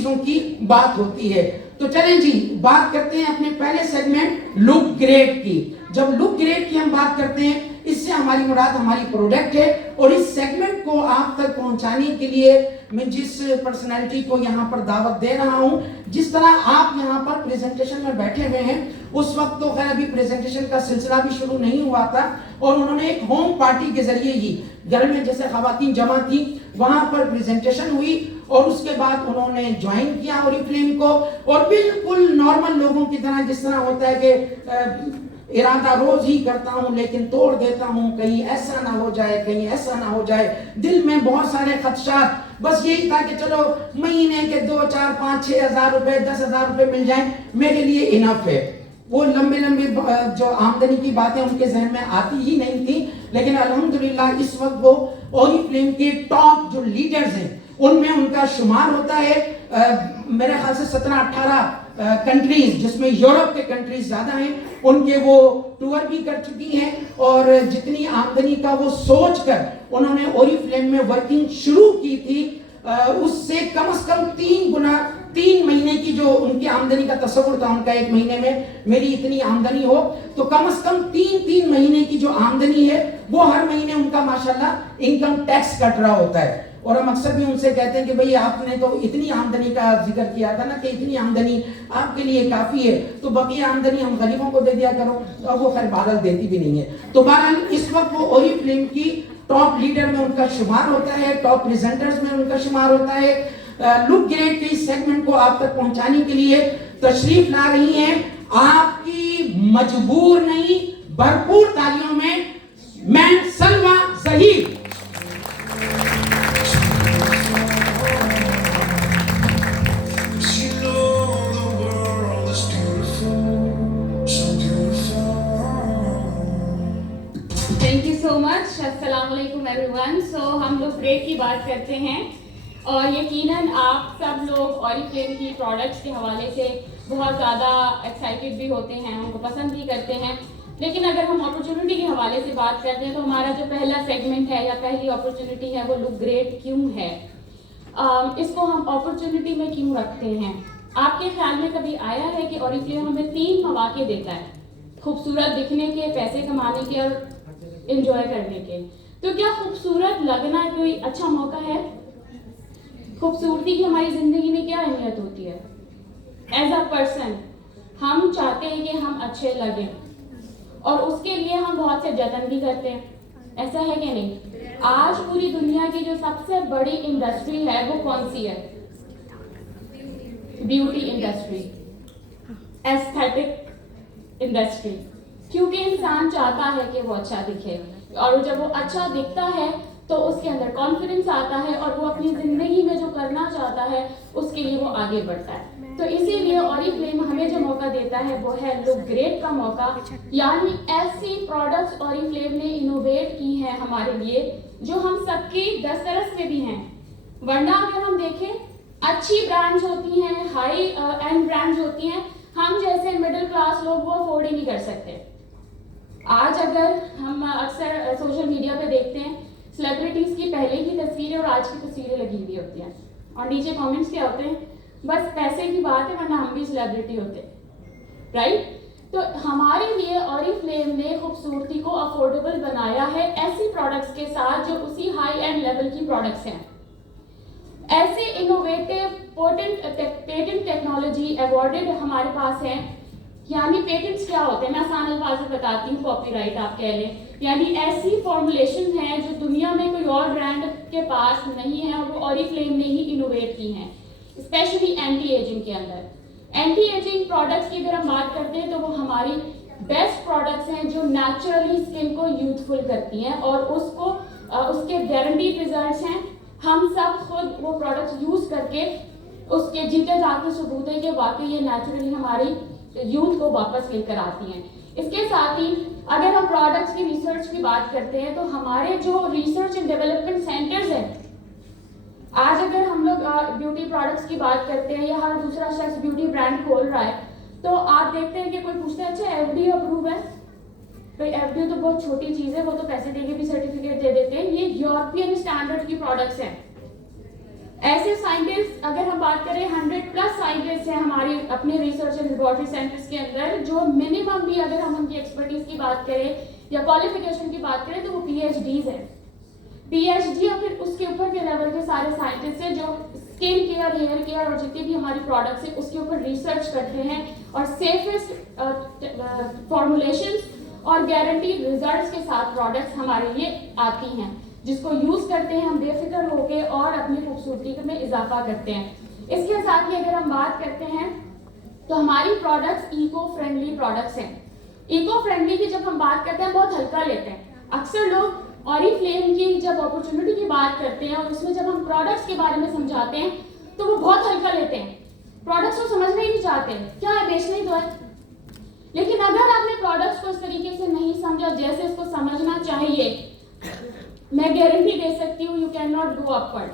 चीजों की बात होती है। तो चलें जी, बात करते हैं अपने पहले सेगमेंट लुक ग्रेट की। जब लुक ग्रेट की हम बात करते हैं, इससे हमारी मुराद हमारी प्रोडक्ट है। और इस सेगमेंट को आप तक पहुंचाने के लिए मैं जिस पर्सनैलिटी को यहाँ पर दावत दे रहा हूँ, जिस तरह आप यहाँ पर प्रेजेंटेशन में बैठे हुए हैं, उस वक्त तो खैर अभी प्रेजेंटेशन का सिलसिला भी शुरू नहीं हुआ था, और उन्होंने एक होम पार्टी के जरिए ही घर में जैसे खवातीन जमा थी वहां पर प्रेजेंटेशन हुई, और उसके बाद उन्होंने ज्वाइन किया ओरिफ्लेम को। और बिल्कुल नॉर्मल लोगों की तरह, जिस तरह होता है कि इरादा रोज ही करता हूं लेकिन तोड़ देता हूं, कहीं ऐसा ना हो जाए, कहीं ऐसा ना हो जाए, दिल में बहुत सारे खदशात, बस यही था कि चलो महीने के 2, 4, 5, 6 हजार रुपए, 10 हजार रुपए मिल जाएं, मेरे लिए इनफ है। वो लंबे लंबे जो आमदनी की बातें उनके जहन में आती ही नहीं थी। लेकिन अल्हम्दुलिल्लाह इस वक्त वो ओरिफ्लेम के टॉप जो लीडर्स हैं उनमें उनका शुमार होता है। मेरे ख्याल से 17-18 कंट्रीज, जिसमें यूरोप के कंट्रीज ज्यादा हैं, उनके वो टूर भी कर चुकी हैं। और जितनी आमदनी का वो सोच कर उन्होंने ओरिफ्लेम में वर्किंग शुरू की थी, उससे कम से कम 3 गुना, 3 महीने की जो उनकी आमदनी का तस्वुर था उनका, एक महीने में मेरी इतनी आमदनी हो, तो कम से कम 3 महीने की जो आमदनी है वो हर महीने उनका माशाल्लाह इनकम टैक्स कट रहा होता है। और हम अक्सर भी उनसे कहते हैं कि भाई आपने तो इतनी आमदनी का जिक्र किया था ना कि इतनी आमदनी आपके लिए काफी है, तो बाकी आमदनी हम गरीबों को दे दिया करो। तो वो खैर बहरहाल देती भी नहीं है। तो बहरहाल इस वक्त वो ओरिफ्लेम की टॉप लीडर में उनका शुमार होता है, टॉप प्रेजेंटर्स में उनका शुमार होता है। लुक ग्रेट के इस सेगमेंट को आप तक पहुंचाने के लिए तशरीफ ला रही हैं आपकी मजबूर नहीं भरपूर तालियों में ma'am Salwa Zaheer. Thank you so much. अस्सलाम वालेकुम एवरीवन। सो हम लोग ग्रेट की बात करते हैं, और यकीनन आप सब लोग ओरिफ्लेम की प्रोडक्ट्स के हवाले से बहुत ज़्यादा एक्साइटेड भी होते हैं, उनको पसंद भी करते हैं। लेकिन अगर हम अपॉर्चुनिटी के हवाले से बात करते हैं तो हमारा जो पहला सेगमेंट है या पहली अपॉर्चुनिटी है वो लुक ग्रेट क्यों है, इसको हम अपॉर्चुनिटी में क्यों रखते हैं। आपके ख्याल में कभी आया है कि ओरिफ्लेम हमें 3 मौके देता है, खूबसूरत दिखने के, पैसे कमाने के और एंजॉय करने के। तो क्या खूबसूरत लगना कोई अच्छा मौका है? खूबसूरती की हमारी जिंदगी में क्या अहमियत होती है? एज अ पर्सन हम चाहते हैं कि हम अच्छे लगें, और उसके लिए हम बहुत से जतन भी करते हैं, ऐसा है कि नहीं? आज पूरी दुनिया की जो सबसे बड़ी इंडस्ट्री है वो कौन सी है? Beauty industry, aesthetic industry. क्योंकि इंसान चाहता है कि वो अच्छा दिखे, और जब वो अच्छा दिखता है तो उसके अंदर कॉन्फिडेंस आता है, और वो अपनी जिंदगी में जो करना चाहता है उसके लिए वो आगे बढ़ता है। तो इसीलिए ओरिफ्लेम हमें जो मौका देता है वो है लुक ग्रेट का मौका। यानी ऐसी प्रोडक्ट्स ओरिफ्लेम ने इनोवेट की हैं हमारे लिए जो हम सबकी दस्तरस में भी हैं। वरना अगर हम देखें, अच्छी ब्रांड्स होती हैं, हाई एंड ब्रांड्स होती हैं, हम जैसे मिडिल क्लास लोग वो अफोर्ड ही नहीं कर सकते। आज अगर हम अक्सर सोशल मीडिया पे देखते हैं, सेलिब्रिटीज की पहले की तस्वीरें और आज की तस्वीरें लगी हुई होती हैं, और नीचे कमेंट्स क्या होते हैं, बस पैसे की बात है वरना हम भी सेलिब्रिटी होते, राइट? तो हमारे लिए ओरिफ्लेम ने खूबसूरती को अफोर्डेबल बनाया है ऐसी प्रोडक्ट्स के साथ जो उसी हाई एंड लेवल की प्रोडक्ट्स हैं। ऐसे इनोवेटिव पेटेंट टेक्नोलॉजी अवॉर्डेड हमारे पास है। यानी पेटेंट्स क्या होते हैं, मैं आसान अल्फाज में बताती हूँ, कॉपीराइट आप कह लें। यानी ऐसी फॉर्मुलेशन है जो दुनिया में कोई और ब्रांड के पास नहीं है, और वो ओरिफ्लेम ने ही इनोवेट की हैं, स्पेशली एंटी एजिंग के अंदर। एंटी एजिंग प्रोडक्ट्स की अगर हम बात करते हैं तो वो हमारी बेस्ट प्रोडक्ट्स हैं जो नेचुरली स्किन को यूथफुल करती हैं, और उसको उसके गारंटीड रिजल्ट्स हैं। हम सब खुद वो प्रोडक्ट्स यूज करके उसके जीते जाके सबूत है कि वाकई ये नेचुरली हमारी यूथ को वापस लेकर आती हैं। इसके साथ ही अगर हम प्रोडक्ट्स की रिसर्च की बात करते हैं तो हमारे जो रिसर्च एंड डेवलपमेंट सेंटर्स हैं, आज अगर हम लोग ब्यूटी प्रोडक्ट्स की बात करते हैं या हर दूसरा शख्स ब्यूटी ब्रांड खोल रहा है, तो आप देखते हैं कि कोई पूछता है अच्छा एफडी अप्रूव है? भाई एफडी तो बहुत छोटी चीज़ है, वो तो पैसे देके भी सर्टिफिकेट दे देते हैं। ये यूरोपियन स्टैंडर्ड की प्रोडक्ट्स हैं। ऐसे साइंटिस्ट, अगर हम बात करें 100+ साइंटिस्ट हैं हमारे अपने रिसर्च एंड लेबोरेटरी सेंटर्स के अंदर, जो मिनिमम भी अगर हम उनकी एक्सपर्टीज की बात करें या क्वालिफिकेशन की बात करें तो वो PhDs हैं। PhD और फिर उसके ऊपर के लेवल के सारे साइंटिस्ट हैं जो स्किन केयर, हेयर केयर और जितनी भी हमारी प्रोडक्ट्स हैं उसके ऊपर रिसर्च करते हैं और सेफेस्ट फॉर्मुलेशंस और गारंटीड रिजल्ट्स के साथ प्रोडक्ट्स हमारे लिए आती हैं, जिसको यूज करते हैं हम बेफिक्र होके और अपनी खूबसूरती में इजाफा करते हैं। इसके साथ ही अगर हम बात करते हैं तो हमारी प्रोडक्ट्स इको फ्रेंडली प्रोडक्ट्स हैं। इको फ्रेंडली की जब हम बात करते हैं बहुत हल्का लेते हैं। अक्सर लोग ऑरिफ्लेम की जब अपॉर्चुनिटी की बात करते हैं और उसमें जब हम प्रोडक्ट्स के बारे में समझाते हैं तो वो बहुत हल्का लेते हैं, प्रोडक्ट्स को समझना ही नहीं चाहते, क्या है बेचना ही तो है। लेकिन अगर आपने प्रोडक्ट्स को इस तरीके से नहीं समझा जैसे इसको समझना चाहिए, मैं गारंटी दे सकती हूँ you can not go upward,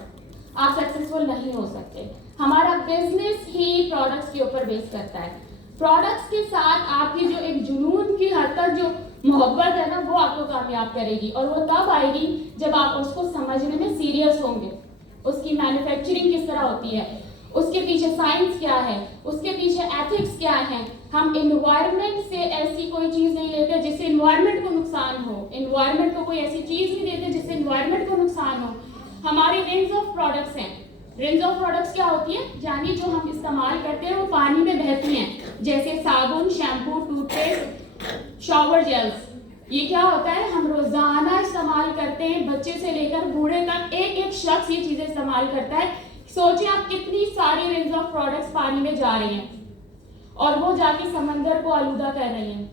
आप सक्सेसफुल नहीं हो सकते। हमारा बिजनेस ही प्रोडक्ट्स के ऊपर बेस करता है। प्रोडक्ट्स के साथ आपकी जो एक जुनून की हद तक जो मोहब्बत है ना, वो आपको कामयाब करेगी और वो तब आएगी जब आप उसको समझने में सीरियस होंगे। उसकी मैन्युफैक्चरिंग किस तरह होती है, उसके पीछे साइंस क्या है, उसके पीछे एथिक्स क्या है। हम एनवायरनमेंट से ऐसी कोई चीज नहीं लेते जिससे एनवायरनमेंट को नुकसान हो, एनवायरनमेंट को कोई ऐसी चीज नहीं देते जिससे एनवायरनमेंट को नुकसान हो। हमारी रेंज ऑफ प्रोडक्ट्स हैं। रेंज ऑफ प्रोडक्ट्स क्या होती है, यानी जो हम इस्तेमाल करते हैं वो पानी में बहती हैं, जैसे साबुन, शैम्पू, टूथपेस्ट, शावर जेल्स। ये क्या होता है, हम रोजाना इस्तेमाल करते हैं, बच्चे से लेकर बूढ़े तक एक एक शख्स ये चीजें इस्तेमाल करता है। सोचिए आप कितनी सारी रेंज ऑफ प्रोडक्ट्स पानी में जा रही हैं और वो जाके समंदर को आलूदा कर रही हैं।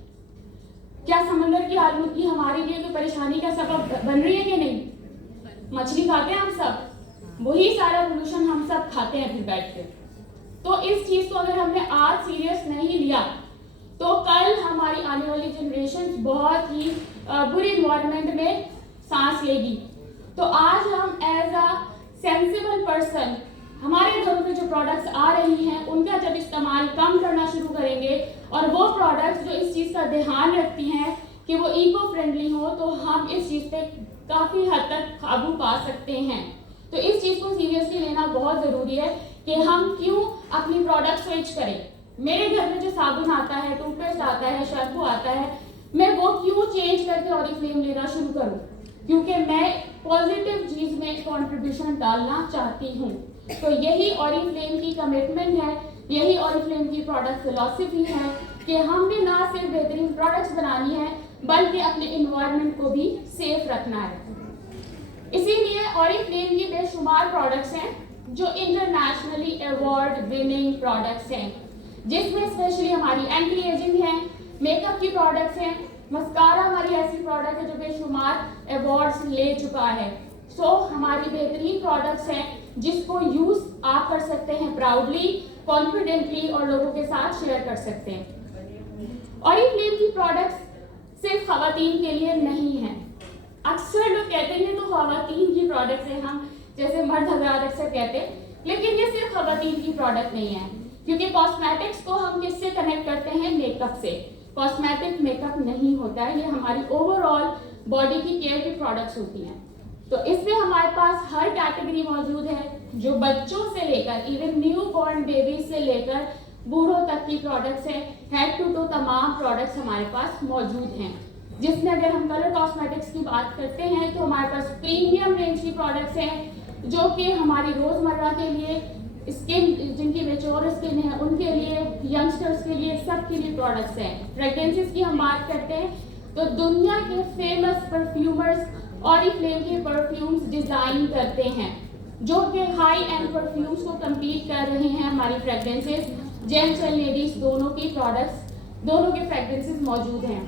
क्या समंदर की आलूदगी हमारे लिए कोई परेशानी का सबब बन रही है कि नहीं? मछली खाते हैं हम सब, वही सारा पोल्यूशन हम सब खाते हैं फिर बैठ के। तो इस चीज को अगर हमने आज सीरियस नहीं लिया तो कल हमारी आने वाली जनरेशन बहुत ही बुरी इन्वायरमेंट में सांस लेगी। तो आज हम एज अ सेंसिबल पर्सन हमारे घरों में जो प्रोडक्ट्स आ रही हैं उनका जब इस्तेमाल कम करना शुरू करेंगे और वो प्रोडक्ट्स जो इस चीज़ का ध्यान रखती हैं कि वो इको फ्रेंडली हो, तो हम इस चीज़ पे काफ़ी हद तक काबू पा सकते हैं। तो इस चीज़ को सीरियसली लेना बहुत ज़रूरी है कि हम क्यों अपनी प्रोडक्ट स्विच करें। मेरे घर में जो साबुन आता है, टूथपेस्ट आता है, शैम्पू आता है, मैं वो क्यों चेंज करके ऑरिफ्लेम लेना शुरू करूं? क्योंकि मैं पॉजिटिव चीज़ में कंट्रीब्यूशन डालना चाहती हूँ। तो यही ऑरिफ्लेम की कमिटमेंट है, यही ऑरिफ्लेम की प्रोडक्ट फिलॉसफी है कि हमने ना सिर्फ बेहतरीन प्रोडक्ट्स बनानी है बल्कि अपने इन्वायरमेंट को भी सेफ रखना है। इसीलिए ऑरिफ्लेम की बेशुमार प्रोडक्ट्स हैं जो इंटरनेशनली अवार्ड विनिंग प्रोडक्ट्स हैं, जिसमें स्पेशली हमारी एंटी एजिंग है, मेकअप की प्रोडक्ट्स हैं, मस्कारा हमारी ऐसी प्रोडक्ट है जो बेशुमार अवार्ड्स ले चुका है। सो हमारी बेहतरीन प्रोडक्ट्स हैं जिसको यूज आप कर सकते हैं प्राउडली, कॉन्फिडेंटली और लोगों के साथ शेयर कर सकते हैं। ऑरिफ्लेम की प्रोडक्ट्स सिर्फ खवातीन के लिए नहीं है। अक्सर लोग कहते हैं तो खवातीन की प्रोडक्ट्स हैं, हम जैसे मर्द हजरात अक्सर कहते हैं, लेकिन ये सिर्फ खवातीन की प्रोडक्ट नहीं है, क्योंकि कॉस्मेटिक्स को हम किससे कनेक्ट करते हैं? मेकअप से। कॉस्मेटिक मेकअप नहीं होता है, ये हमारी ओवरऑल बॉडी की केयर की प्रोडक्ट्स होती हैं। तो इसमें हमारे पास हर कैटेगरी मौजूद है, जो बच्चों से लेकर इवन न्यू बॉर्न बेबी से लेकर बूढ़ों तक की प्रोडक्ट्स हैं। हेड टू टो तमाम प्रोडक्ट्स हमारे पास मौजूद हैं, जिसमें अगर हम कलर कॉस्मेटिक्स की बात करते हैं तो हमारे पास प्रीमियम रेंज की प्रोडक्ट्स हैं जो कि हमारी रोज़मर्रा के लिए स्किन, जिनकी मेच्योर स्किन है उनके लिए, यंगस्टर्स के लिए, सबके लिए प्रोडक्ट्स हैं। फ्रेग्रेंसेस की हम बात करते हैं तो दुनिया के फेमस परफ्यूमर्स ऑरिफ्लेम के परफ्यूम्स डिज़ाइन करते हैं, जो कि हाई एंड परफ्यूम्स को कम्पीट कर रहे हैं। हमारी फ्रेग्रेंसेस जेंट्स एंड लेडीज दोनों की प्रोडक्ट्स, दोनों के फ्रेग्रेंसेस मौजूद हैं।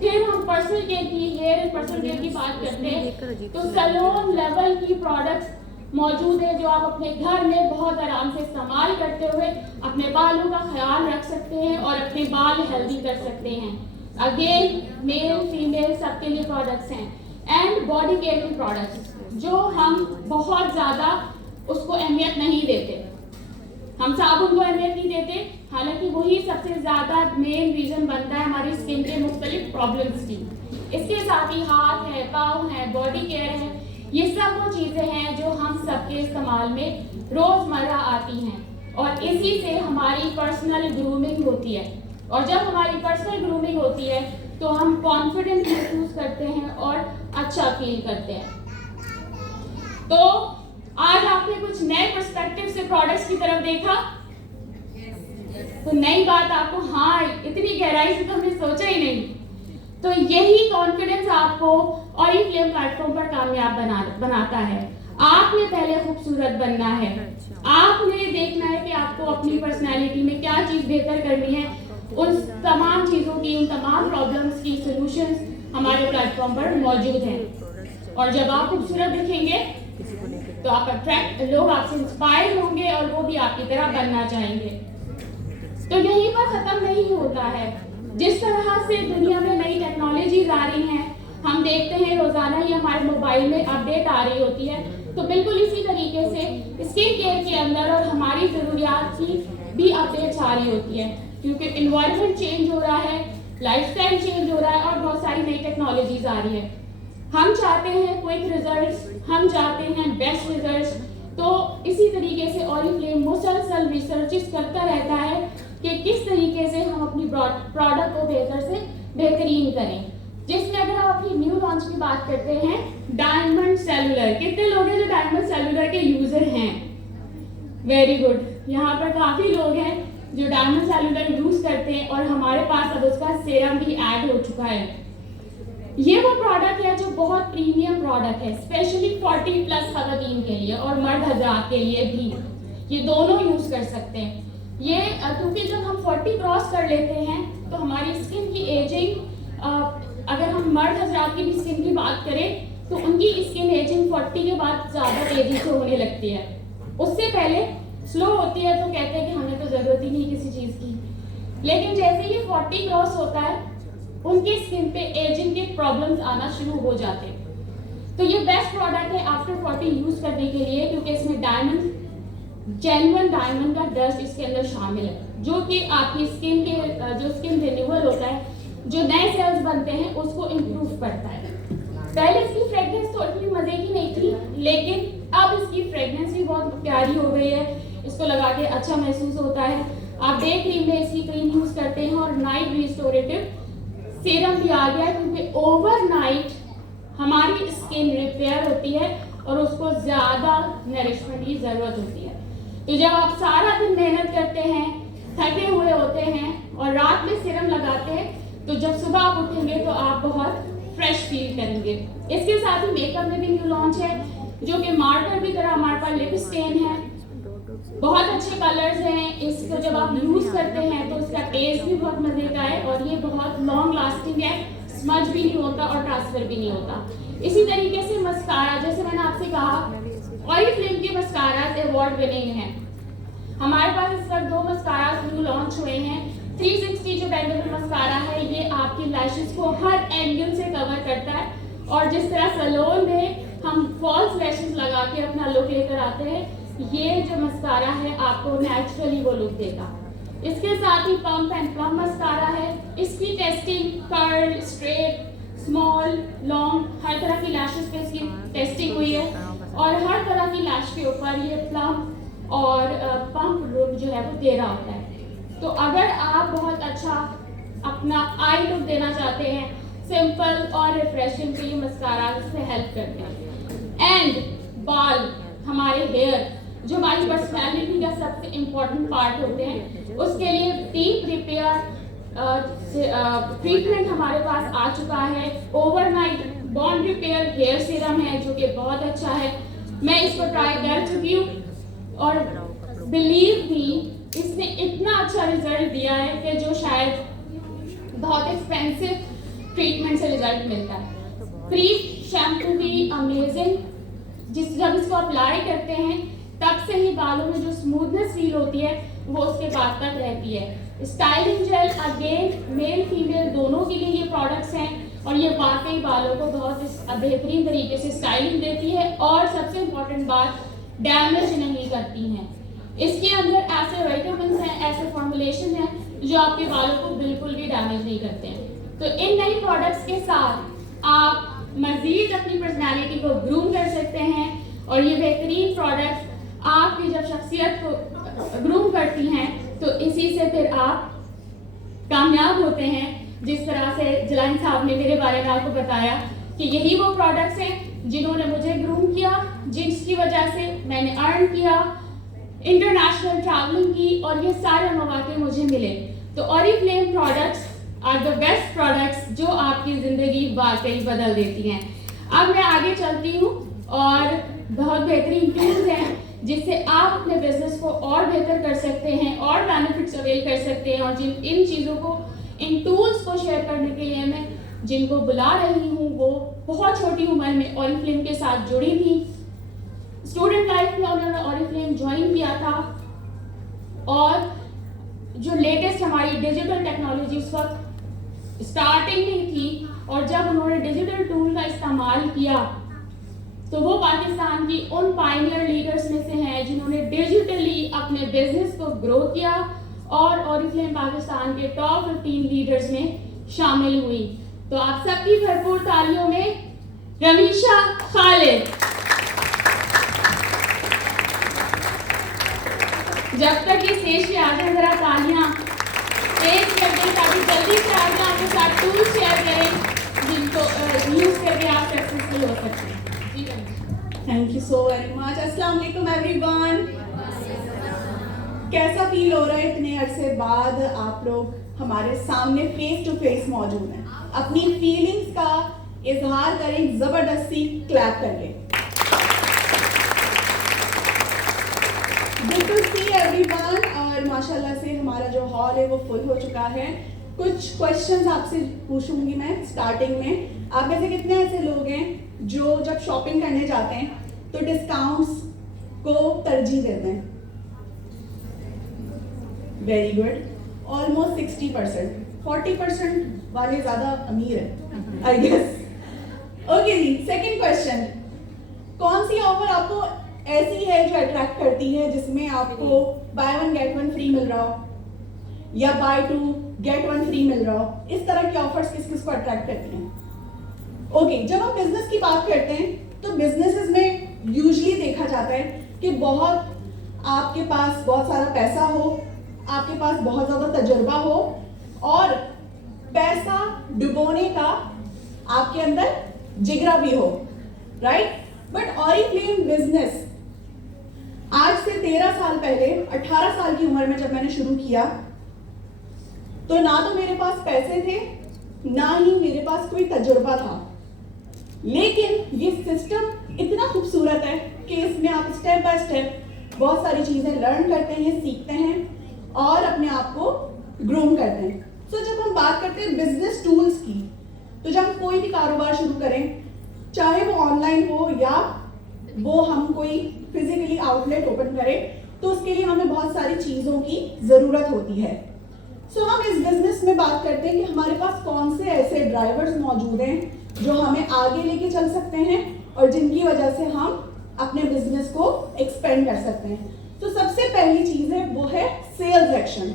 फिर हम पर्सनल केयर की, हेयर एंड पर्सनल केयर की बात करते हैं तो सैलून लेवल की प्रोडक्ट्स मौजूद है जो आप अपने घर में बहुत आराम से इस्तेमाल करते हुए अपने बालों का ख्याल रख सकते हैं और अपने बाल हेल्दी कर सकते हैं। अगेन मेल फीमेल सबके लिए प्रोडक्ट्स हैं। एंड बॉडी केयर की प्रोडक्ट्स जो हम बहुत ज़्यादा उसको अहमियत नहीं देते, हम साबुन को अहमियत नहीं देते, हालांकि वही सबसे ज़्यादा मेन रीज़न बनता है हमारी स्किन के मुख्तलिफ प्रॉब्लम्स की। इसके साथ ही हाथ है, पाँव है, बॉडी केयर है, ये सब वो चीज़ें हैं जो हम सबके इस्तेमाल में रोज़मर्रा आती हैं और इसी से हमारी पर्सनल ग्रूमिंग होती है। और जब हमारी पर्सनल ग्रूमिंग होती है तो हम कॉन्फिडेंट महसूस करते हैं और अच्छा फील करते हैं। तो आज आपने कुछ नए पर्सपेक्टिव से प्रोडक्ट्स की तरफ देखा, तो नई बात आपको, हाँ इतनी गहराई से तो हमने सोचा ही नहीं। तो यही कॉन्फिडेंस आपको ऑरिफ्लेम प्लेटफॉर्म पर कामयाब बनाता है। आपने पहले खूबसूरत बनना है, आपने देखना है कि आपको अपनी पर्सनैलिटी में क्या चीज़ बेहतर करनी है। उन तमाम चीज़ों की, उन तमाम प्रॉब्लम्स की सॉल्यूशंस हमारे प्लेटफॉर्म पर मौजूद हैं। और जब आप खूबसूरत दिखेंगे तो आप लोग आपसे इंस्पायर होंगे और वो भी आपकी तरह बनना चाहेंगे। तो यहीं पर ख़त्म नहीं होता है। जिस तरह से दुनिया में नई टेक्नोलॉजीज आ रही हैं, हम देखते हैं रोज़ाना ही हमारे मोबाइल में अपडेट आ रही होती है, तो बिल्कुल इसी तरीके से स्किन केयर के अंदर और हमारी ज़रूरियात की भी अपडेट्स आ रही होती है, क्योंकि इन्वायरमेंट चेंज हो रहा है, लाइफस्टाइल चेंज हो रहा है और बहुत सारी नई टेक्नोलॉजीज आ रही है। हम चाहते हैं क्विक रिजल्ट्स, हम चाहते हैं बेस्ट रिजल्ट्स। तो इसी तरीके से ऑरिफ्लेम मुसलसल रिसर्चेस करता रहता है कि किस तरीके से हम अपनी प्रोडक्ट को बेहतर से बेहतरीन करें। जिसमें अगर हम अपनी न्यू लॉन्च की बात करते हैं, डायमंड सेलुलर, कितने लोग हैं जो डायमंड सेलुलर के यूजर हैं? वेरी गुड, यहाँ पर काफी लोग हैं जो डायमंड सेलुलर यूज करते हैं और हमारे पास अब उसका सीरम भी ऐड हो चुका है। ये वो प्रोडक्ट है जो बहुत प्रीमियम प्रोडक्ट है, स्पेशली 40 प्लस खवातीन के लिए और मर्द हजरात के लिए भी, ये दोनों यूज कर सकते हैं। ये क्योंकि जब हम 40 क्रॉस कर लेते हैं तो हमारी स्किन की एजिंग, अगर हम मर्द हजरात की भी स्किन की बात करें तो उनकी स्किन एजिंग 40 के बाद ज़्यादा तेजी से होने लगती है। उससे पहले स्लो होती है, तो कहते हैं कि हमें तो ज़रूरत ही नहीं किसी चीज़ की। लेकिन जैसे ही 40 क्रॉस होता है, उनकी स्किन पे एजिंग के प्रॉब्लम्स आना शुरू हो जाते हैं। तो ये बेस्ट प्रोडक्ट है आफ्टर 40 यूज़ करने के लिए, क्योंकि इसमें डायमंड, जेन्युइन डायमंड का डस्ट इसके अंदर शामिल है, जो कि आपकी स्किन के जो स्किन रिन्यूअल होता है, जो नए सेल्स बनते हैं, उसको इम्प्रूव करता है। पहले इसकी फ्रेगनेंस तो इतनी मजे की नहीं थी, लेकिन अब इसकी फ्रेगनेंस भी बहुत प्यारी हो गई है, इसको लगा के अच्छा महसूस होता है। आप डे क्रीम में इसकी क्रीम यूज करते हैं और नाइट रिस्टोरेटिव सीरम भी आ गया है, क्योंकि ओवरनाइट हमारी स्किन रिपेयर होती है और उसको ज्यादा नरिशमेंट की जरूरत होती है। तो जब आप सारा दिन मेहनत करते हैं, थके हुए होते हैं और रात में सीरम लगाते हैं, तो जब सुबह आप उठेंगे तो आप बहुत फ्रेश फील करेंगे। इसके साथ ही मेकअप में भी न्यू लॉन्च है, जो कि मार्कर की तरह हमारे पास लिप स्टेन है, बहुत अच्छे कलर्स हैं। इसको जब आप यूज करते हैं तो इसका टेस्ट भी बहुत मजे का है और ये बहुत लॉन्ग लास्टिंग है, स्मज भी नहीं होता और ट्रांसफर भी नहीं होता। इसी तरीके से मस्कारा, जैसे मैंने आपसे कहा, ऑरिफ्लेम के मस्कारा अवार्ड विनिंग है। हमारे पास इस वक्त 2 मस्कारा न्यू लॉन्च हुए हैं। 360 जो बेंडेबल मस्कारा है, ये आपकी लैशेस को हर एंगल से कवर करता है, और जिस तरह सैलून में हम फॉल्स लैशेस लगा के अपना लुक लेकर आते हैं, ये जो मस्कारा है आपको नेचुरली वो लुक देगा। इसके साथ ही पम्प एंड प्लम मस्कारा है। इसकी testing curl, straight, small, long, हर तरह की लैशेस पे इसकी टेस्टिंग हुई है और हर तरह की लैश के ऊपर ये प्लम और पंप लुक जो है वो दे रहा होता है। तो अगर आप बहुत अच्छा अपना आई लुक देना चाहते हैं, सिंपल और रिफ्रेशिंग, तो ये मस्कारा इससे हेल्प करते हैं। एंड बाल, हमारे हेयर जो हमारी पर्सनैलिटी का सबसे इम्पोर्टेंट पार्ट होते हैं, उसके लिए डीप रिपेयर ट्रीटमेंट हमारे पास आ चुका है। Overnight bond repair hair serum है, जो कि बहुत अच्छा है। मैं इसको ट्राई कर चुकी हूँ और बिलीव मी, इसने इतना अच्छा रिजल्ट दिया है कि जो शायद बहुत एक्सपेंसिव ट्रीटमेंट से रिजल्ट मिलता है। फ्री शैम्पू भी अमेजिंग, जब इसको अप्लाई करते हैं तब से ही बालों में जो स्मूथनेस फील होती है वो उसके बाद तक रहती है। Styling gel again male female दोनों के लिए ये प्रोडक्ट्स हैं और ये वाकई बालों को बहुत बेहतरीन तरीके से स्टाइलिंग देती है और सबसे इम्पोर्टेंट बात, डैमेज नहीं करती हैं। इसके अंदर ऐसे विटामिन्स हैं, ऐसे फॉर्मुलेशन हैं जो आपके बालों को बिल्कुल भी डैमेज नहीं करते हैं। तो इन नई प्रोडक्ट्स के साथ आप मज़ीद अपनी पर्सनालिटी को ग्रूम कर सकते हैं। और ये बेहतरीन प्रोडक्ट आपकी जब शख्सियत को ग्रूम करती हैं तो इसी से फिर आप कामयाब होते हैं। जिस तरह से जलान साहब ने मेरे बारे में आपको बताया कि यही वो प्रोडक्ट्स हैं जिन्होंने मुझे ग्रूम किया, जिसकी वजह से मैंने अर्न किया, इंटरनेशनल ट्रैवलिंग की और ये सारे मौके मुझे मिले। तो Oriflame products are the best products जो आपकी ज़िंदगी वाकई बदल देती हैं। अब मैं आगे चलती हूँ और बहुत बेहतरीन टूल्स हैं जिससे आप अपने बिजनेस को और बेहतर कर सकते हैं और बेनिफिट्स अवेल कर सकते हैं। और इन चीज़ों को, इन टूल्स को शेयर करने के लिए मैं जिनको बुला रही हूँ वो बहुत छोटी उम्र में ऑरिफ्लेम के साथ जुड़ी थी। स्टूडेंट लाइफ में उन्होंने ऑरिफ्लेम ज्वाइन किया था और जो लेटेस्ट हमारी डिजिटल टेक्नोलॉजी उस वक्त स्टार्टिंग में थी और जब उन्होंने डिजिटल टूल का इस्तेमाल किया तो वो पाकिस्तान की उन पायनियर लीडर्स में से हैं जिन्होंने डिजिटली अपने बिजनेस को ग्रो किया और ऑरिफ्लेम पाकिस्तान के टॉप 15 लीडर्स में शामिल हुई। तो आप सबकी भरपूर तालियों में रमीशा खालिद। जब तक ये स्टेज पे आ जाए जरा तालियां तेज कर दें ताकि जल्दी से आगे आपके साथ टूल शेयर करें जिनको यूज करके आप सक्सेसफुल हो सकते हैं। जी thank you so very much. अस्सलाम वालेकुम एवरीवन। कैसा फील हो रहा है इतने अरसे बाद आप लोग हमारे सामने फेस टू फेस मौजूद हैं? अपनी फीलिंग्स का इजहार करें, जबरदस्ती क्लैप कर लें। Good to see everyone. और माशाल्लाह से हमारा जो हॉल है वो फुल हो चुका है। कुछ क्वेश्चंस आपसे पूछूंगी मैं स्टार्टिंग में। आप में से कितने ऐसे लोग हैं जो जब शॉपिंग करने जाते हैं तो डिस्काउंट्स को तरजीह देते हैं? Very good, almost 60%। 40% वाले ज्यादा अमीर है आई गेस। ओके जी, सेकंड क्वेश्चन। कौन सी ऑफर आपको ऐसी है जो अट्रैक्ट करती है जिसमें आपको buy one get one free मिल रहा हो या buy two get one free मिल रहा हो? इस तरह की ऑफर्स किस किस को अट्रैक्ट करती हैं? ओके, जब हम बिजनेस की बात करते हैं तो बिजनेसेस में यूजुअली देखा जाता है कि आपके पास बहुत सारा पैसा हो, आपके पास बहुत ज्यादा तजुर्बा हो और पैसा डुबोने का आपके अंदर जिगरा भी हो, राइट? बट ऑरिफ्लेम बिजनेस आज से 13 साल पहले, 18 साल की उम्र में जब मैंने शुरू किया तो ना तो मेरे पास पैसे थे ना ही मेरे पास कोई तजुर्बा था, लेकिन ये सिस्टम इतना खूबसूरत है कि इसमें आप स्टेप बाय स्टेप बहुत सारी चीजें लर्न करते हैं, सीखते हैं और अपने आप को ग्रूम करते हैं। सो जब हम बात करते हैं बिजनेस टूल्स की, तो जब हम कोई भी कारोबार शुरू करें, चाहे वो ऑनलाइन हो या वो हम कोई फिजिकली आउटलेट ओपन करें, तो उसके लिए हमें बहुत सारी चीजों की जरूरत होती है। सो हम इस बिजनेस में बात करते हैं कि हमारे पास कौन से ऐसे ड्राइवर्स मौजूद हैं जो हमें आगे लेके चल सकते हैं और जिनकी वजह से हम अपने बिजनेस को एक्सपेंड कर सकते हैं। तो सबसे पहली चीज है वो है सेल्स एक्शन।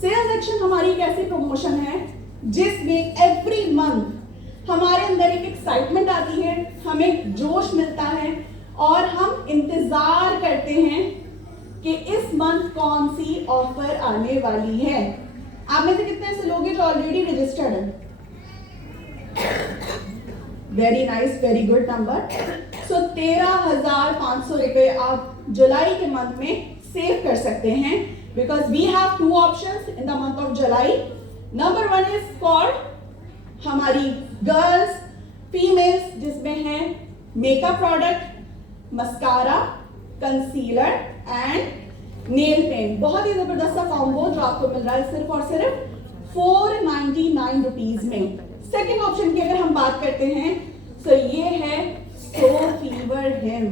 सेल्स एक्शन हमारी एक ऐसी प्रमोशन है जिसमें एवरी मंथ हमारे अंदर एक एक्साइटमेंट आती है, हमें जोश मिलता है और हम इंतजार करते हैं कि इस मंथ कौन सी ऑफर आने वाली है। आप में से कितने ऐसे लोग हैं जो ऑलरेडी रजिस्टर्ड हैं? Very nice, very good number. So 13,500 रुपए आप जुलाई के मंथ में सेव कर सकते हैं because we have 2 options in the month of July. Number 1 is for हमारी गर्ल्स, फीमेल्स, जिसमें है makeup product, mascara, concealer and nail paint. बहुत ही जबरदस्त सा कॉम्बो जो आपको मिल रहा है सिर्फ और सिर्फ 499 रुपीज में। सेकेंड ऑप्शन की अगर हम बात करते हैं तो ये है सो fever him.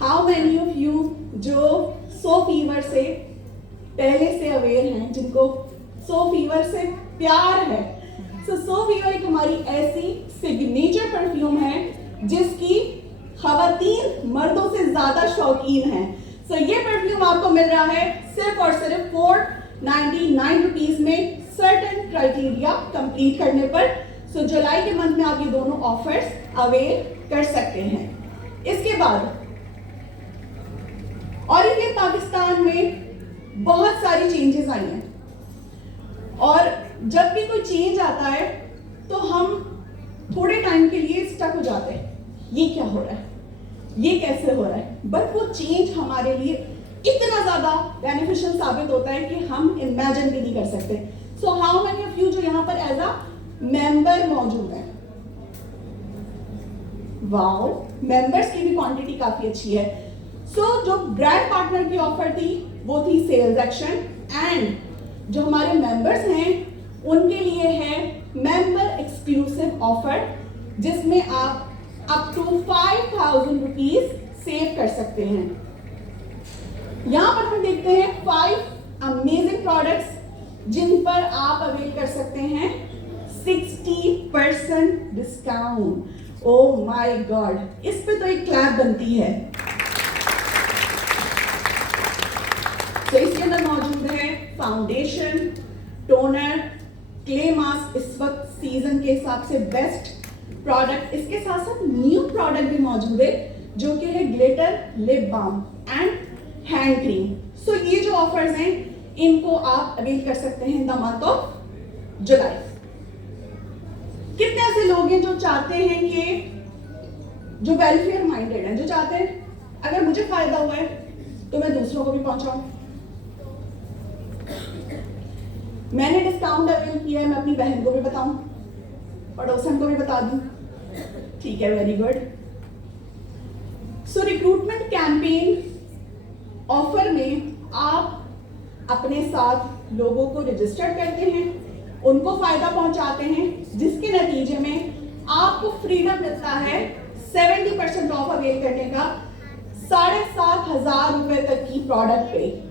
How many of you जो सो फीवर से पहले से अवेयर हैं, जिनको सो फीवर से प्यार है? सो फीवर एक हमारी ऐसी सिग्नेचर परफ्यूम है जिसकी खवातीन मर्दों से ज्यादा शौकीन हैं। सो ये परफ्यूम आपको मिल रहा है सिर्फ और सिर्फ 499 रुपीज में, सर्टेन क्राइटेरिया कंप्लीट करने पर। सो जुलाई के मंथ में आप ये दोनों ऑफर्स अवेल कर सकते हैं। इसके बाद ऑरिफ्लेम पाकिस्तान में बहुत सारी चेंजेस आई हैं, और जब भी कोई चेंज आता है तो हम थोड़े टाइम के लिए स्टक हो जाते हैं, ये क्या हो रहा है, ये कैसे हो रहा है, बट वो चेंज हमारे लिए इतना ज्यादा बेनिफिशियल साबित होता है कि हम इमेजिन भी नहीं कर सकते। So how many of you जो यहाँ पर एज अ मेंबर मौजूद है? वाओ, मेंबर्स की भी क्वांटिटी काफी अच्छी है। सो जो ब्रांड पार्टनर की ऑफर थी वो थी सेल्स एक्शन, एंड जो हमारे मेंबर्स हैं उनके लिए है मेंबर एक्सक्लूसिव ऑफर, जिसमें आप अप टू 5,000 रुपीज सेव कर सकते हैं। यहां पर हम देखते हैं 5 अमेजिंग प्रोडक्ट्स जिन पर आप अवेल कर सकते हैं 60% डिस्काउंट। ओह माय गॉड, इस पे तो एक क्लैप बनती है। तो इसके अंदर मौजूद है फाउंडेशन, टोनर, क्ले मास्क, इस वक्त सीजन के हिसाब से बेस्ट प्रोडक्ट। इसके साथ साथ न्यू प्रोडक्ट भी मौजूद है जो कि है glitter lip balm and hand cream. So ये जो ऑफर्स हैं इनको आप अवेल कर सकते हैं इन द मंथ ऑफ जुलाई। कितने ऐसे लोग हैं जो चाहते हैं कि जो वेलफेयर माइंडेड हैं, जो चाहते हैं अगर मुझे फायदा हुआ है तो मैं दूसरों को भी पहुंचाऊं। मैंने डिस्काउंट अवेल किया है, मैं अपनी बहन को भी बताऊं, पड़ोसन को भी बता दूं, ठीक है, वेरी गुड। सो रिक्रूटमेंट कैंपेन ऑफर में आप अपने साथ लोगों को रजिस्टर करते हैं, उनको फायदा पहुंचाते हैं, जिसके नतीजे में आपको फ्रीडम मिलता है 70% ऑफ अवेल करने का। 7,500 रुपए तक की प्रोडक्ट पे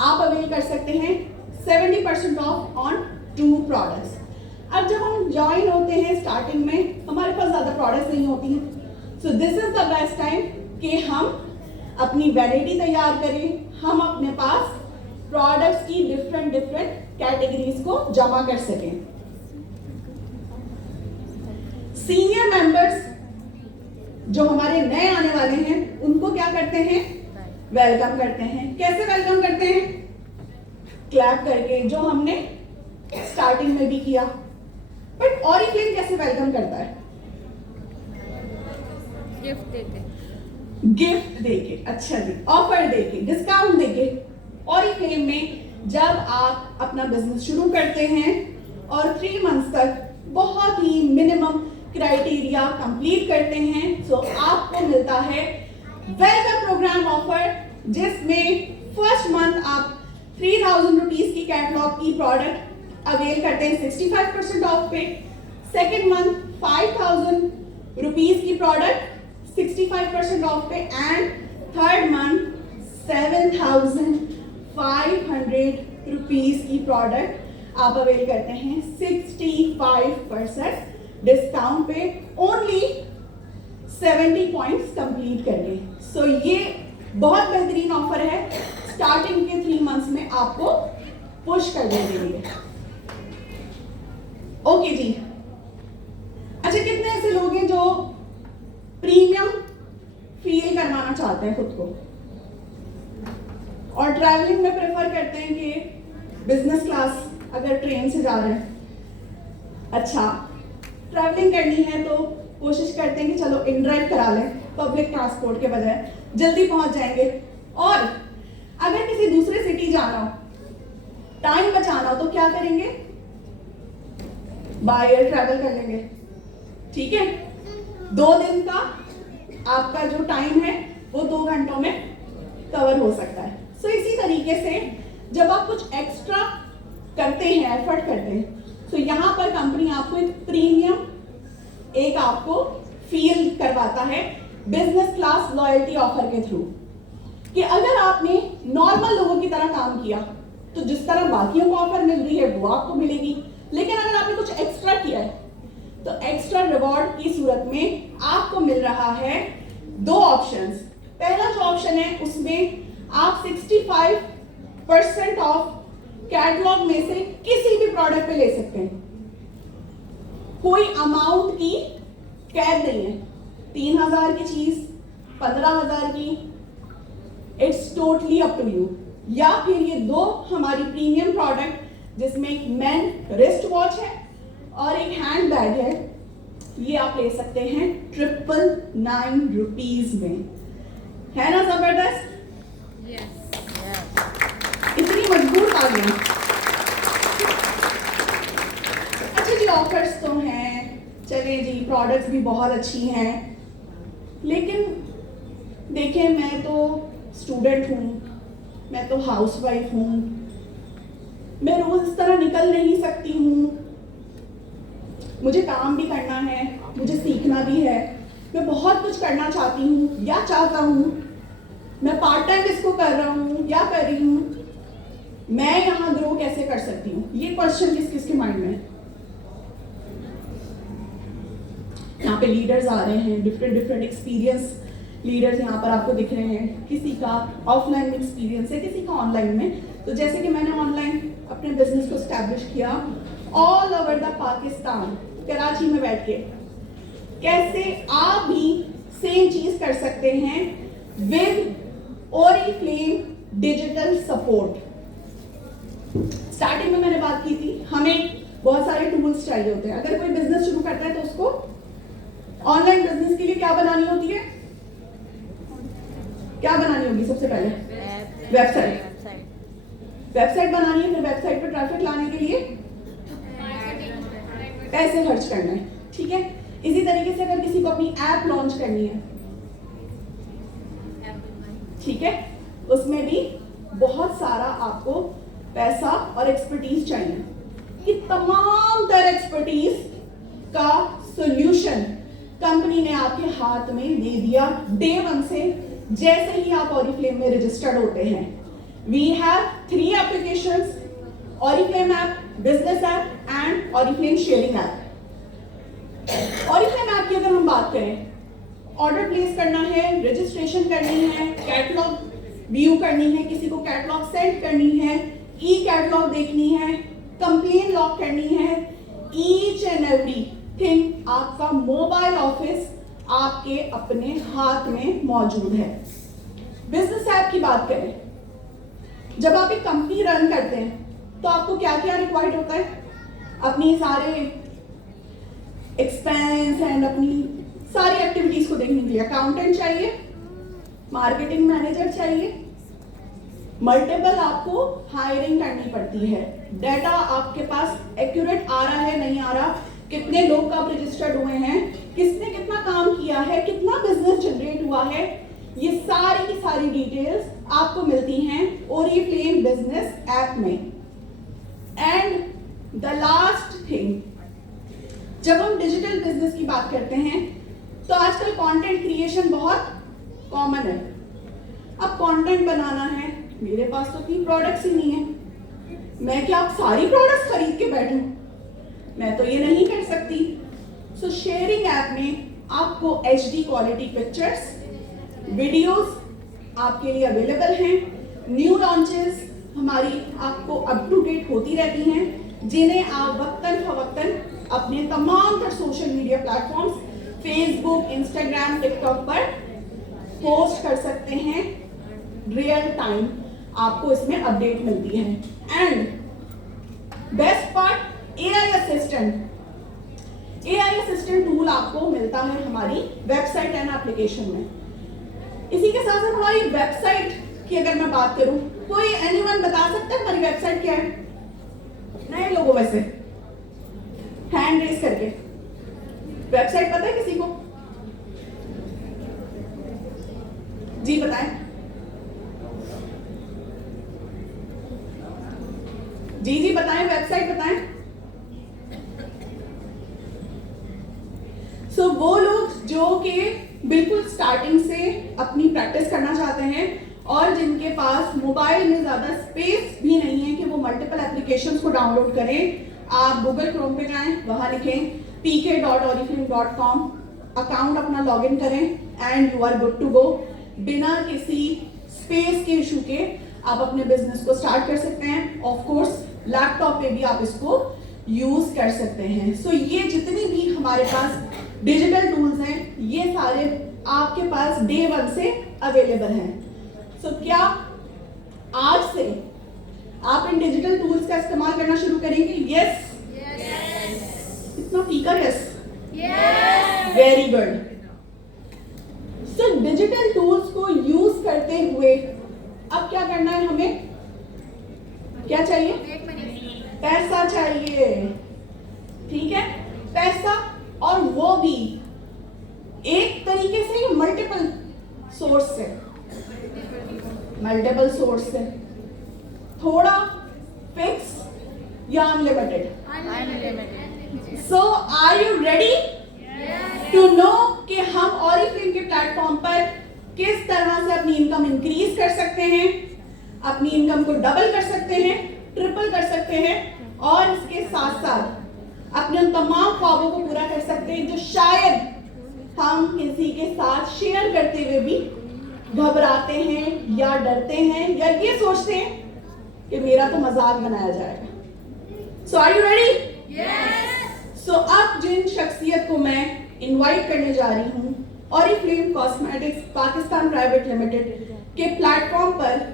आप अवेल कर सकते हैं 70% ऑफ ऑन 2 प्रोडक्ट्स। अब जब हम ज्वाइन होते हैं स्टार्टिंग में हमारे पास ज्यादा प्रोडक्ट्स नहीं होती हैं, so this is the best time कि हम अपनी वैलिडिटी तैयार करें, हम अपने पास प्रोडक्ट्स की डिफरेंट कैटेगरीज को जमा कर सकें। सीनियर मेंबर्स जो हमारे नए आने वाले हैं उनको क्या करते हैं? वेलकम करते हैं। कैसे वेलकम करते हैं? क्लैप करके, जो हमने स्टार्टिंग में भी किया। बट ऑरिफ्लेम कैसे वेलकम करता है? गिफ्ट देके, अच्छा जी, ऑफर देके, डिस्काउंट देके। ऑरिफ्लेम में जब आप अपना बिजनेस शुरू करते हैं और 3 मंथ्स तक बहुत ही मिनिमम क्राइटेरिया कंप्लीट करते हैं, तो आपको मिलता है वेलकम प्रोग्राम ऑफर, जिसमें फर्स्ट मंथ आप 3,000 रुपीज की कैटलॉग की प्रोडक्ट अवेल करते हैं 65% ऑफ पे। सेकेंड मंथ 5,000 रुपीज की प्रोडक्ट 65% ऑफ पे, एंड थर्ड मंथ 7,500 रुपीज की प्रोडक्ट आप अवेल करते हैं 65% डिस्काउंट पे, ओनली 70 पॉइंट्स कंप्लीट करके। सो ये बहुत बेहतरीन ऑफर है स्टार्टिंग के 3 मंथ्स में आपको पुश करने के लिए। ओके जी, अच्छा, कितने ऐसे लोग हैं जो प्रीमियम फील करवाना चाहते हैं खुद को और ट्रैवलिंग में प्रेफर करते हैं कि बिजनेस क्लास अगर ट्रेन से जा रहे हैं, अच्छा ट्रैवलिंग करनी है तो कोशिश करते हैं कि चलो इनड्राइव करा लें पब्लिक ट्रांसपोर्ट के बजाय, जल्दी पहुंच जाएंगे। और अगर किसी दूसरे सिटी जाना हो, टाइम बचाना हो, तो क्या करेंगे? बाय एयर ट्रैवल कर लेंगे, ठीक है। 2 दिन का आपका जो टाइम है वो 2 घंटों में कवर हो सकता है। सो इसी तरीके से जब आप कुछ एक्स्ट्रा करते हैं, एफर्ट करते हैं, तो यहां पर कंपनी आपको एक प्रीमियम एक आपको फील करवाता है बिजनेस क्लास लॉयल्टी ऑफर के थ्रू, कि अगर आपने नॉर्मल लोगों की तरह काम किया तो जिस तरह बाकियों को ऑफर मिल रही है वो आपको मिलेगी, लेकिन अगर आपने कुछ एक्स्ट्रा किया है तो एक्स्ट्रा रिवॉर्ड की सूरत में आपको मिल रहा है 2 ऑप्शंस। पहला जो ऑप्शन है उसमें आप 65% ऑफ कैटलॉग में से किसी भी प्रोडक्ट पे ले सकते हैं, कोई अमाउंट की कैद नहीं है, 3,000 की चीज, 15,000 की, it's totally up to you. या फिर ये दो हमारी प्रीमियम प्रोडक्ट जिसमें एक मैन रिस्ट वॉच है और एक हैंड बैग है, ये आप ले सकते हैं 999 रुपीज में। है ना जबरदस्त? इतनी मजबूत आ गई। अच्छा जी, ऑफर्स तो हैं, चले जी, प्रोडक्ट्स भी बहुत अच्छी हैं, लेकिन देखिए मैं तो स्टूडेंट हूँ, मैं तो हाउसवाइफ हूँ, मैं रोज इस तरह निकल नहीं सकती हूँ, मुझे काम भी करना है, मुझे सीखना भी है, मैं बहुत कुछ करना चाहती हूँ या चाहता हूँ, मैं पार्ट टाइम इसको कर रहा हूँ या कर रही हूँ, मैं यहाँ ग्रो कैसे कर सकती हूँ? ये क्वेश्चन किस किस के माइंड में है? यहाँ पे लीडर्स आ रहे हैं, डिफरेंट एक्सपीरियंस लीडर्स यहाँ पर आपको दिख रहे हैं। किसी का ऑफलाइन में एक्सपीरियंस है, किसी का ऑनलाइन में। तो जैसे कि मैंने ऑनलाइन अपने बिजनेस को स्टैब्लिश किया all over the Pakistan, Karachi में बैठ के, कैसे आप भी सेम चीज कर सकते हैं with Oriflame digital support. Starting में मैंने बात की थी, हमें बहुत सारे टूल्स चाहिए होते हैं। अगर कोई बिजनेस शुरू करता है तो उसको ऑनलाइन बिजनेस के लिए क्या बनानी होती है? क्या बनानी होगी सबसे पहले? वेबसाइट बनानी है। फिर वेबसाइट पर ट्रैफिक लाने के लिए पैसे खर्च करना है, ठीक है। इसी तरीके से अगर किसी को अपनी ऐप लॉन्च करनी है, ठीक है, उसमें भी बहुत सारा आपको पैसा और एक्सपर्टीज चाहिए। कि तमाम तरह एक्सपर्टीज का सॉल्यूशन कंपनी ने आपके हाथ में दे दिया डे 1 से, जैसे ही आप ऑरिफ्लेम में रजिस्टर्ड होते हैं। We have 3 applications, Oriflame app, business app and Oriflame sharing app. Oriflame app की अगर हम बात करें, ऑर्डर प्लेस करना है, रजिस्ट्रेशन करनी है, कैटलॉग व्यू करनी है, किसी को कैटलॉग सेंड करनी है, ई कैटलॉग देखनी है, कंप्लेन लॉक करनी है, ईच एंड एवरीथिंग आपका मोबाइल ऑफिस आपके अपने हाथ में मौजूद है। बिजनेस ऐप की बात करें, जब आप एक कंपनी रन करते हैं तो आपको क्या क्या रिक्वायर्ड होता है? अपनी सारे एक्सपेंस एंड अपनी सारी एक्टिविटीज को देखने के लिए अकाउंटेंट चाहिए, मार्केटिंग मैनेजर चाहिए, मल्टीपल आपको हायरिंग करनी पड़ती है, डाटा आपके पास एक्यूरेट आ रहा है नहीं आ रहा, कितने लोग कब रजिस्टर्ड हुए हैं, किसने कितना काम किया है, कितना बिजनेस जनरेट हुआ है, ये सारी की सारी डिटेल्स आपको मिलती हैं ओरिफ्लेम बिजनेस ऐप में। एंड द लास्ट थिंग, जब हम डिजिटल बिजनेस की बात करते हैं तो आजकल कंटेंट क्रिएशन बहुत कॉमन है। अब कंटेंट बनाना है, मेरे पास तो 3 प्रोडक्ट्स ही नहीं है, मैं क्या आप सारी प्रोडक्ट्स खरीद के बैठूं? मैं तो ये नहीं कर सकती। सो शेयरिंग ऐप में आपको HD क्वालिटी पिक्चर्स, वीडियोस आपके लिए अवेलेबल हैं। न्यू लॉन्चेस हमारी आपको अप टू डेट होती रहती हैं, जिन्हें आप वक्तन फवक्तन अपने तमाम तर social media platforms, Facebook, Instagram, TikTok पर पोस्ट कर सकते हैं। रियल टाइम आपको इसमें अपडेट मिलती है। And best part, AI assistant tool आपको मिलता है हमारी वेबसाइट एंड एप्लीकेशन में। इसी के साथ साथ हमारी वेबसाइट की अगर मैं बात करूं, कोई एनीवन बता सकता है हमारी वेबसाइट क्या है? नए लोगों में से हैंड रेज करके, वेबसाइट पता है किसी को? जी बताएं। जी बताएं, वेबसाइट बताएं। सो वो लोग जो कि बिल्कुल स्टार्टिंग से अपनी प्रैक्टिस करना चाहते हैं और जिनके पास मोबाइल में ज्यादा स्पेस भी नहीं है कि वो मल्टीपल एप्लीकेशंस को डाउनलोड करें, आप गूगल क्रोम पे जाएं, वहां लिखें pk.oriflame.com, अकाउंट अपना लॉगिन करें and you are good to go. बिना किसी स्पेस के इशू के आप अपने बिजनेस को स्टार्ट कर सकते हैं। ऑफ कोर्स लैपटॉप पे भी आप इसको यूज कर सकते हैं। सो ये जितनी भी हमारे पास डिजिटल टूल्स हैं, ये सारे आपके पास डे 1 से अवेलेबल हैं। सो क्या आज से आप इन डिजिटल टूल्स का इस्तेमाल करना शुरू करेंगे? यस? इतना फीका yes? Very good. So digital tools को यूज करते हुए अब क्या करना है हमें? क्या चाहिए? पैसा चाहिए। ठीक है, पैसा, और वो भी एक तरीके से ये मल्टीपल सोर्स से, मल्टीपल सोर्स से, थोड़ा फिक्स या unlimited? So are you ready to know कि हम ऑरिफ्लेम के प्लेटफॉर्म पर किस तरह से अपनी इनकम इंक्रीज कर सकते हैं, अपनी इनकम को डबल कर सकते हैं, ट्रिपल कर सकते हैं, और इसके साथ साथ अपने उन तमाम ख्वाबों को पूरा कर सकते हैं जो शायद हम किसी के साथ शेयर करते हुए भी घबराते हैं या डरते हैं या ये सोचते हैं कि मेरा तो मजाक बनाया जाएगा। सो आर यू रेडी? सो अब जिन शख्सियत को मैं इनवाइट करने जा रही हूँ Oriflame cosmetics Pakistan private limited के प्लेटफॉर्म पर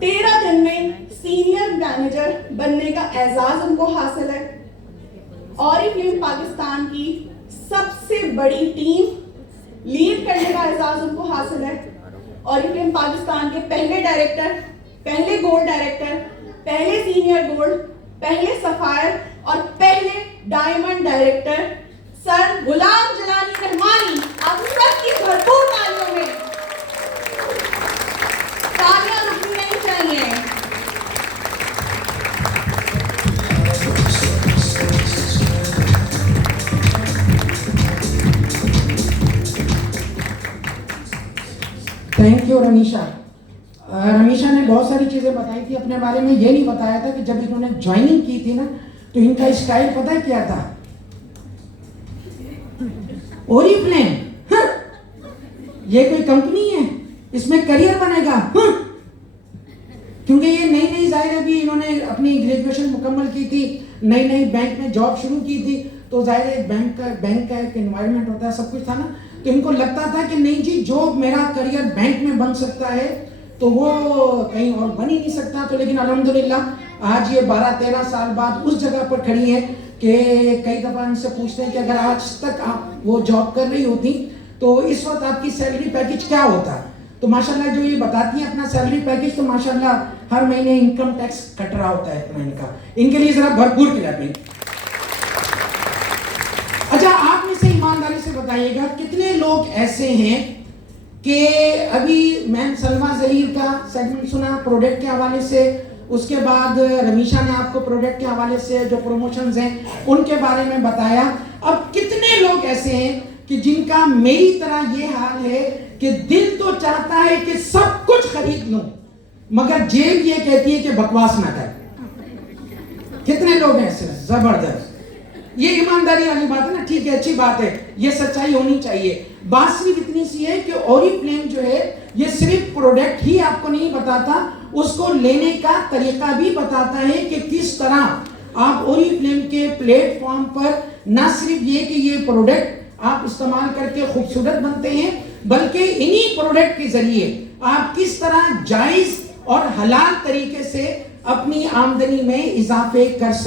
13 दिन में सीनियर मैनेजर बनने का एजाज उनको हासिल है। ऑरिफ्लेम पाकिस्तान की सबसे बड़ी टीम लीड करने का एजाज उनको हासिल है। ऑरिफ्लेम पाकिस्तान के पहले डायरेक्टर, पहले गोल्ड डायरेक्टर, पहले सीनियर गोल्ड, पहले सफायर और पहले डायमंड डायरेक्टर सर गुलाम जलानी रहमानी, आप सबकी भरपूर तालियों में, तालियां रुकनी नहीं चाहिए। Thank you रमीशा। रमीशा ने बहुत सारी चीज़ें बताई थी अपने बारे में। ये नहीं बताया था कि जब इन्होंने ज्वाइनिंग की थी ना, तो इनका स्टाइल पता है क्या था? ओरिफ्लेम, हाँ? ये कोई कंपनी है, इसमें करियर बनेगा, हाँ? क्योंकि ये नई नई जाहिर है भी इन्होंने अपनी ग्रेजुएशन मुकम्मल की थी, नई नई बैंक में जॉब शुरू की थी, तो जाहिर है बैंक का एक एनवायरनमेंट होता है, सब कुछ था ना, तो इनको लगता था कि नहीं जी, जो मेरा करियर बैंक में बन सकता है तो वो कहीं और बन ही नहीं सकता। तो लेकिन अल्हम्दुलिल्लाह आज ये 12-13 साल बाद उस जगह पर खड़ी है कि कई दफ़ा इनसे पूछते हैं कि अगर आज तक आप वो जॉब कर रही होती तो इस वक्त आपकी सैलरी पैकेज क्या होता? तो माशाल्लाह जो ये बताती हैं अपना सैलरी पैकेज, तो माशाल्लाह हर महीने इनकम टैक्स कट रहा होता है अपना इनका। इनके लिए ज़रा भरपूर क्लैपिंग। अच्छा, आप में से ईमानदारी से बताइएगा कितने लोग ऐसे हैं कि अभी मैम सलमा ज़हीर का सेगमेंट सुना प्रोडक्ट के हवाले से, उसके बाद रमीशा ने आपको प्रोडक्ट के हवाले से जो प्रमोशंस हैं उनके बारे में बताया। अब कितने लोग ऐसे हैं कि जिनका मेरी तरह ये हाल है कि दिल तो चाहता है कि सब कुछ खरीद लूं, मगर जेब ये कहती है कि बकवास ना कर। कितने लोग हैं ऐसे? जबरदस्त। ये ईमानदारी वाली बात है ना, ठीक है, अच्छी बात है, ये सच्चाई होनी चाहिए। बात सिर्फ इतनी सी है कि ऑरिफ्लेम जो है ये सिर्फ प्रोडक्ट ही आपको नहीं बताता, उसको लेने का तरीका भी बताता है कि किस तरह आप ऑरिफ्लेम के प्लेटफॉर्म पर न सिर्फ ये कि ये प्रोडक्ट आप इस्तेमाल करके खूबसूरत बनते हैं, बल्कि इन्हीं प्रोडक्ट के जरिए आप किस तरह जायज और हलाल तरीके से अपनी आमदनी में इजाफे कर सकते हैं।